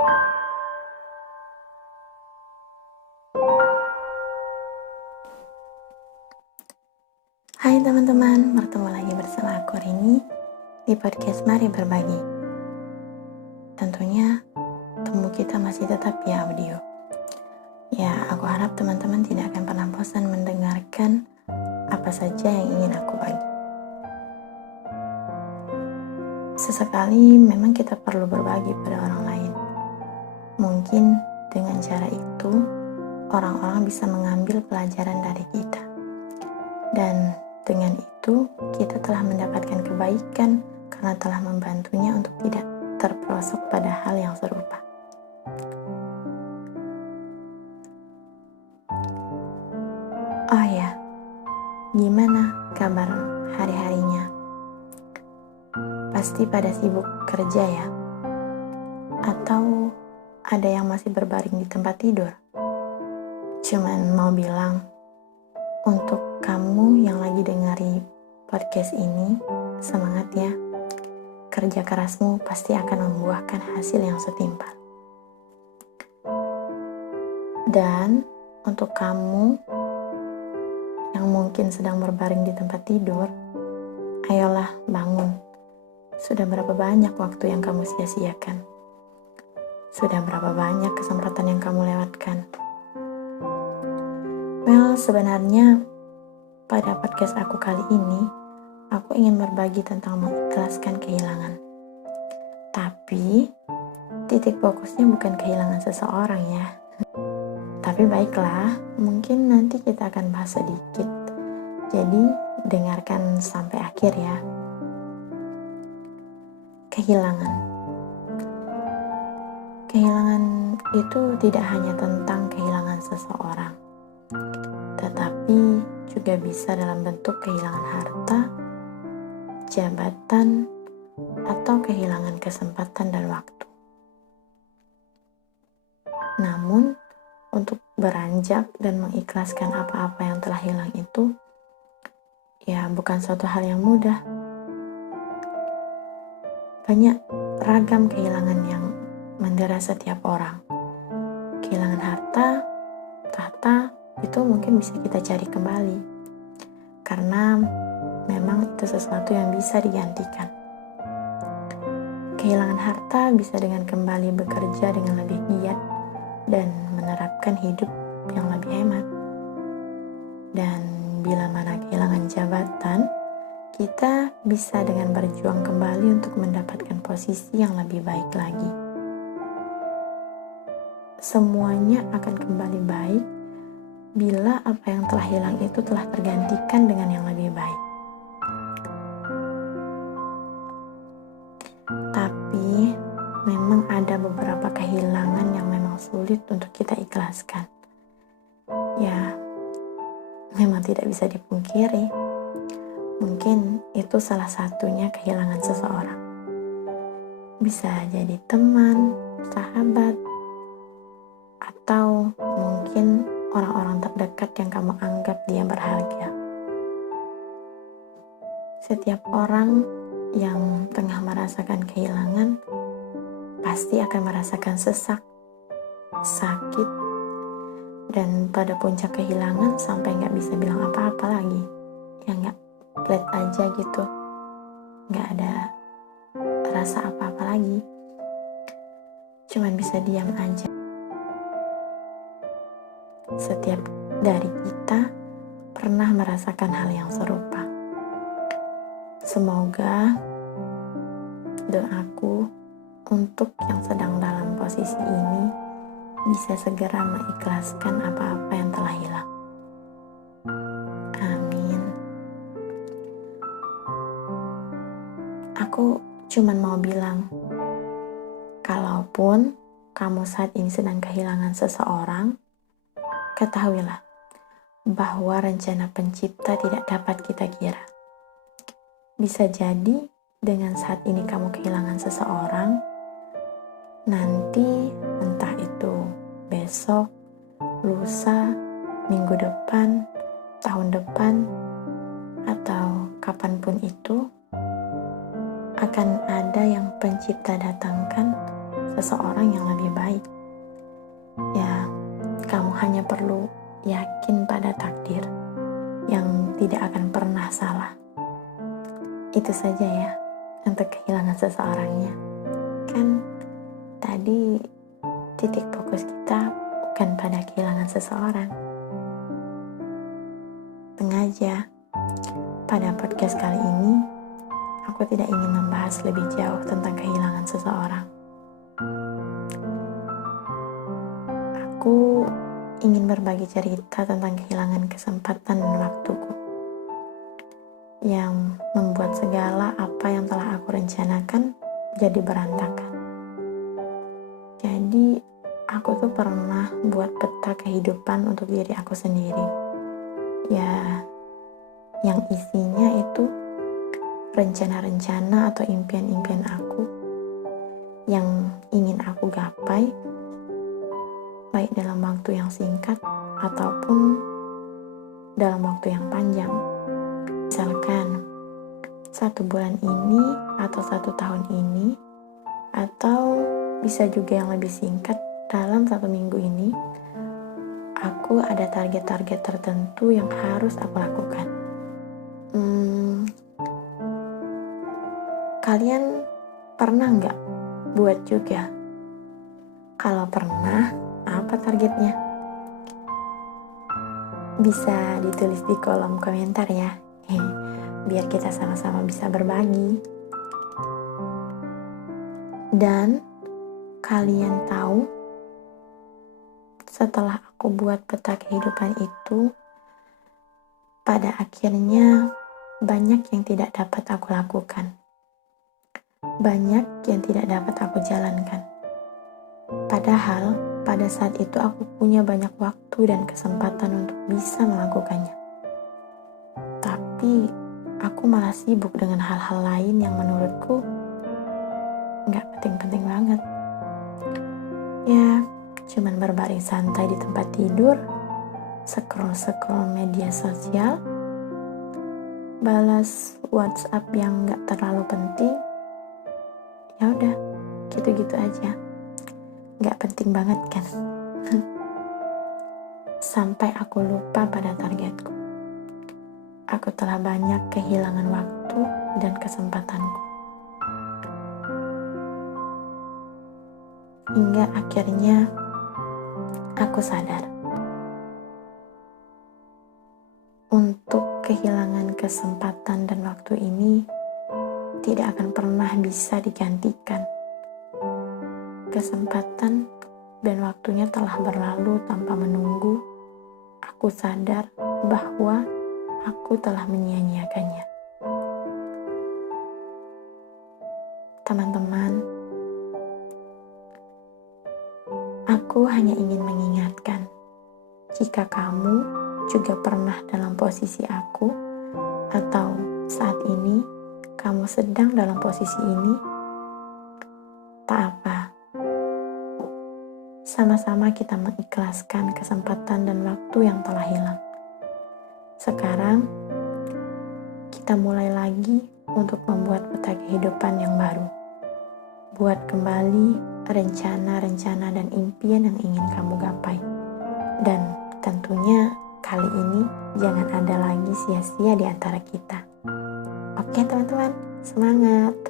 Hai teman-teman, bertemu lagi bersama aku Rini di podcast Mari Berbagi. Tentunya temu kita masih tetap di audio. Ya, aku harap teman-teman tidak akan pernah bosan mendengarkan apa saja yang ingin aku bagi. Sesekali memang kita perlu berbagi pada orang lain. Mungkin dengan cara itu orang-orang bisa mengambil pelajaran dari kita. Dan dengan itu kita telah mendapatkan kebaikan karena telah membantunya untuk tidak terperosok pada hal yang serupa. Oh ya, gimana kabar hari-harinya? Pasti pada sibuk kerja ya? Atau ada yang masih berbaring di tempat tidur? Cuman mau bilang, untuk kamu yang lagi dengari podcast ini, semangat ya. Kerja kerasmu pasti akan membuahkan hasil yang setimpal. Dan untuk kamu yang mungkin sedang berbaring di tempat tidur, ayolah bangun. Sudah berapa banyak waktu yang kamu sia-siakan? Sudah berapa banyak kesempatan yang kamu lewatkan? Well, sebenarnya pada podcast aku kali ini, aku ingin berbagi tentang mengikhlaskan kehilangan. Tapi, titik fokusnya bukan kehilangan seseorang ya. Tapi baiklah, mungkin nanti kita akan bahas sedikit. Jadi, dengarkan sampai akhir ya. Kehilangan. Kehilangan itu tidak hanya tentang kehilangan seseorang, tetapi juga bisa dalam bentuk kehilangan harta, jabatan, atau kehilangan kesempatan dan waktu. Namun, untuk beranjak dan mengikhlaskan apa-apa yang telah hilang itu, ya bukan suatu hal yang mudah. Banyak ragam kehilangan yang mendera setiap orang. Kehilangan harta, tahta, itu mungkin bisa kita cari kembali. Karena memang itu sesuatu yang bisa digantikan. Kehilangan harta bisa dengan kembali bekerja dengan lebih giat dan menerapkan hidup yang lebih hemat. Dan bila mana kehilangan jabatan, kita bisa dengan berjuang kembali untuk mendapatkan posisi yang lebih baik lagi. Semuanya akan kembali baik bila apa yang telah hilang itu telah tergantikan dengan yang lebih baik. Tapi memang ada beberapa kehilangan yang memang sulit untuk kita ikhlaskan. Ya, memang tidak bisa dipungkiri. Mungkin itu salah satunya kehilangan seseorang. Bisa jadi teman, sahabat, atau mungkin orang-orang terdekat yang kamu anggap dia berharga. Setiap orang yang tengah merasakan kehilangan pasti akan merasakan sesak, sakit, dan pada puncak kehilangan sampai gak bisa bilang apa-apa lagi. Ya gak flat aja gitu, gak ada rasa apa-apa lagi, cuman bisa diam aja. Setiap dari kita pernah merasakan hal yang serupa. Semoga doaku untuk yang sedang dalam posisi ini bisa segera mengikhlaskan apa-apa yang telah hilang. Amin. Aku cuman mau bilang, kalaupun kamu saat ini sedang kehilangan seseorang, ketahuilah bahwa rencana pencipta tidak dapat kita kira. Bisa jadi dengan saat ini kamu kehilangan seseorang, nanti entah itu besok, lusa, minggu depan, tahun depan, atau kapanpun itu, akan ada yang pencipta datangkan seseorang yang lebih baik. Ya, kamu hanya perlu yakin pada takdir yang tidak akan pernah salah. Itu saja ya untuk kehilangan seseorangnya. Kan tadi titik fokus kita bukan pada kehilangan seseorang. Sengaja pada podcast kali ini aku tidak ingin membahas lebih jauh tentang kehilangan seseorang. Aku ingin berbagi cerita tentang kehilangan kesempatan dan waktuku yang membuat segala apa yang telah aku rencanakan jadi berantakan. Jadi aku tuh pernah buat peta kehidupan untuk diri aku sendiri. Ya, yang isinya itu rencana-rencana atau impian-impian aku yang ingin aku gapai, baik dalam waktu yang singkat ataupun dalam waktu yang panjang. Misalkan 1 bulan ini atau 1 tahun ini, atau bisa juga yang lebih singkat dalam 1 minggu ini, aku ada target-target tertentu yang harus aku lakukan. Kalian pernah nggak buat juga? Kalau pernah, apa targetnya? Bisa ditulis di kolom komentar ya, biar kita sama-sama bisa berbagi. Dan kalian tahu, setelah aku buat peta kehidupan itu, pada akhirnya banyak yang tidak dapat aku lakukan. Banyak yang tidak dapat aku jalankan. Padahal pada saat itu aku punya banyak waktu dan kesempatan untuk bisa melakukannya. Tapi aku malah sibuk dengan hal-hal lain yang menurutku gak penting-penting banget. Ya, cuman berbaring santai di tempat tidur, scroll media sosial, balas WhatsApp yang gak terlalu penting. Ya udah, gitu-gitu aja. Gak penting banget kan? Sampai aku lupa pada targetku. Aku telah banyak kehilangan waktu dan kesempatanku. Hingga akhirnya aku sadar. Untuk kehilangan kesempatan dan waktu ini tidak akan pernah bisa digantikan. Kesempatan dan waktunya telah berlalu tanpa menunggu. Aku sadar bahwa aku telah menyia-nyiakannya. Teman-teman, aku hanya ingin mengingatkan, jika kamu juga pernah dalam posisi aku, atau saat ini kamu sedang dalam posisi ini, tak apa. Sama-sama kita mengikhlaskan kesempatan dan waktu yang telah hilang. Sekarang, kita mulai lagi untuk membuat peta kehidupan yang baru. Buat kembali rencana-rencana dan impian yang ingin kamu gapai. Dan tentunya kali ini jangan ada lagi sia-sia di antara kita. Oke teman-teman, semangat!